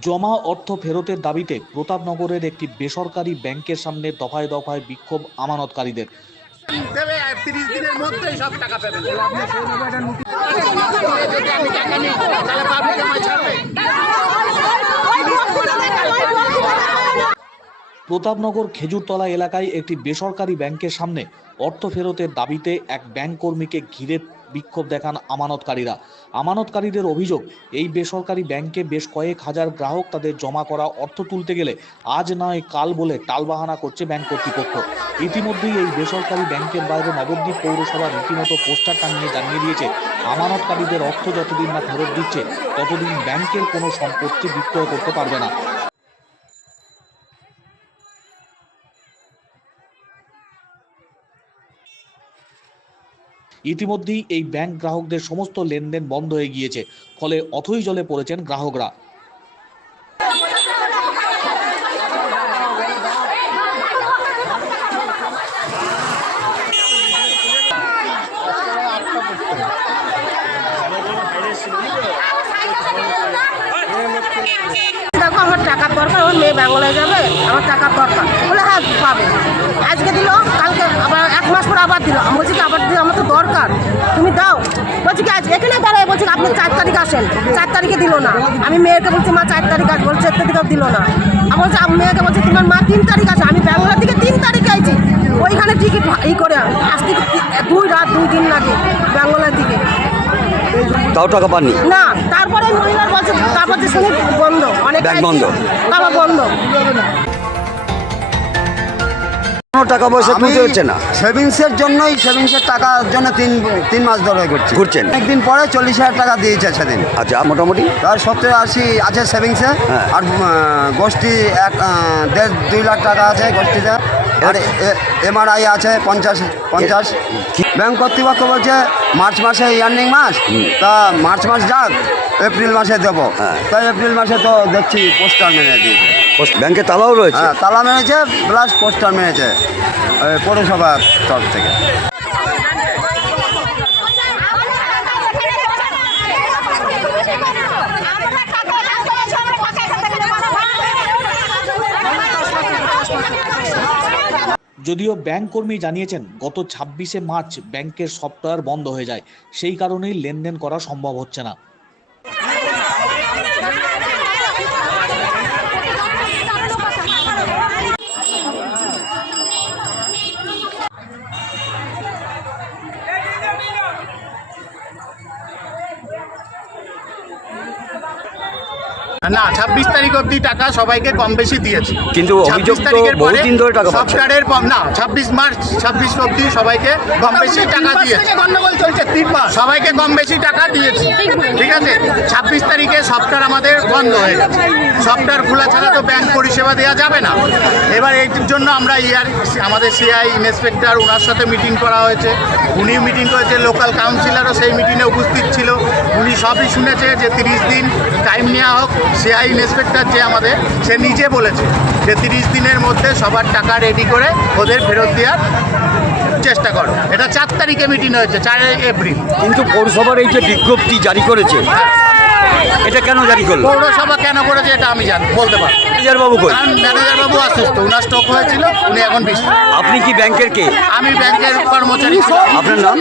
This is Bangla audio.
জমা অর্থ ফেরতের দাবিতে প্রতাপনগরের একটি বেসরকারি ব্যাংকের সামনে দফায় দফায় বিক্ষোভ আমানতকারীদের। প্রতাপনগর খেজুরতলা এলাকায় একটি বেসরকারি ব্যাংকের সামনে অর্থ ফেরতের দাবিতে এক ব্যাংক কর্মীকে ঘিরে বিক্ষোভ দেখান আমানতকারীরা। আমানতকারীদের অভিযোগ, এই বেসরকারি ব্যাংকে বেশ কয়েক হাজার গ্রাহক তাদের জমা করা অর্থ তুলতে গেলে আজ নয়, কাল বলে টালবাহানা করছে ব্যাংক কর্তৃপক্ষ। ইতিমধ্যেই এই বেসরকারি ব্যাংকের বাইরে নবদ্বীপ পৌরসভা রীতিমতো পোস্টার টাঙিয়ে জানিয়ে দিয়েছে, আমানতকারীদের অর্থ যতদিন না ফেরত দিচ্ছে, ততদিন ব্যাংকের কোনো সম্পত্তি বিক্রয় করতে পারবে না। ইতিমধ্যেই এই ব্যাংক গ্রাহকদের সমস্ত লেনদেন বন্ধ হয়ে গিয়েছে, ফলে অথই জলে পড়েছেন গ্রাহকরা। দেখো আমার টাকার দরকার আমার মেয়ে বাংলায় যাবে, আমার টাকার দরকার। বলে হ্যাঁ পাবে। আজকে দিল, কালকে আবার এক মাস পর আবার দিল। আমি বলছি আবার দিল? আমার তো দরকার তুমি দাও বলছি কি আজ এখানে দাঁড়ায় বলছি কি, আপনি চার তারিখ আসেন। চার তারিখে দিল না। আমি মেয়েকে বলছি মা চার তারিখ আস বলছে চার তারিখেও দিল না। আমি বলছি মেয়েকে বলছি তোমার মা তিন তারিখ আসে। আমি বাংলা থেকে তিন তারিখে আইছি। ওইখানে টিকিট ই করে আসতে দুই রাত দুই দিন লাগে বাংলার দিকে। তাও টাকা পাননি? না তারপরে মহিলার বলছে তারপর যে শুনি বন্ধ। অনেক বন্ধ। বাবা বন্ধ। টাকা পয়সা তুলতে হচ্ছে না। সেভিংসের জন্যই সেভিংসের টাকার জন্য তিন তিন মাস ধরে ঘুরছি। ঘুরছেন। একদিন পরে চল্লিশ হাজার টাকা দিয়েছে সেদিন। আচ্ছা মোটামুটি? তার সত্তর আশি আছে সেভিংসে হ্যাঁ। আর গোষ্ঠী এক দেড় দুই লাখ টাকা আছে গোষ্ঠীতে। আর এমআরআই আছে পঞ্চাশ পঞ্চাশ। ব্যাংক কর্তৃপক্ষ বলছে মার্চ মাসে ইয়ার্নিং মাস। তা মার্চ মাস যাক এপ্রিল মাসে দেবো। হ্যাঁ। তাই এপ্রিল মাসে তো দেখছি পোস্টার মেরে দিয়েছে। ব্যাংকে তালাও রয়েছে? হ্যাঁ তালা মেরেছে প্লাস পোস্টার মেরেছে পৌরসভার তরফ থেকে। যদিও ব্যাংক কর্মী জানিয়েছেন গত ছাব্বিশে মার্চ ব্যাংকের সফটওয়্যার বন্ধ হয়ে যায়। সেই কারণেই লেনদেন করা সম্ভব হচ্ছে না। না ছাব্বিশ তারিখ অবধি টাকা সবাইকে কম বেশি দিয়েছে কিন্তু অভিযোগ তারিখের পরে বহুদিন ধরে টাকা। সফটওয়্যারের কম না ছাব্বিশ মার্চ ছাব্বিশ অবধি সবাইকে কম বেশি টাকা দিয়েছে সবাইকে কম বেশি টাকা দিয়েছি। ঠিক আছে? ছাব্বিশ তারিখে সফটওয়্যার আমাদের বন্ধ হয়ে গেছে। সফটওয়্যার খোলা ছাড়া তো ব্যাংক পরিষেবা দেওয়া যাবে না। এবার এর জন্য আমরা ইয়ার, আমাদের সিআই ইন্সপেক্টর ওনার সাথে মিটিং করা হয়েছে। উনি মিটিং করেছে লোকাল কাউন্সিলরও সেই মিটিংয়ে উপস্থিত ছিল। উনি সবই শুনেছে যে তিরিশ দিন টাইম নেওয়া হোক। সিআই ইন্সপেক্টর যে আমাদের, সে নিজে বলেছে যে তিরিশ দিনের মধ্যে সবার টাকা রেডি করে ওদের ফেরত দেওয়ার চেষ্টা করো। এটা চার তারিখে মিটিং হয়েছে, চার এপ্রিল কিন্তু পৌরসভার এই যে বিজ্ঞপ্তি জারি করেছে এটা কেন জারি করল? পৌরসভা কেন করেছে এটা আমি জানি বলতে পারব। ম্যানেজার বাবু কই? কারণ ম্যানেজার বাবু অসুস্থ উনার স্টক হয়েছিল উনি এখন আপনি কি ব্যাংকের কে? আমি ব্যাংকের কর্মচারী। আপনার নাম?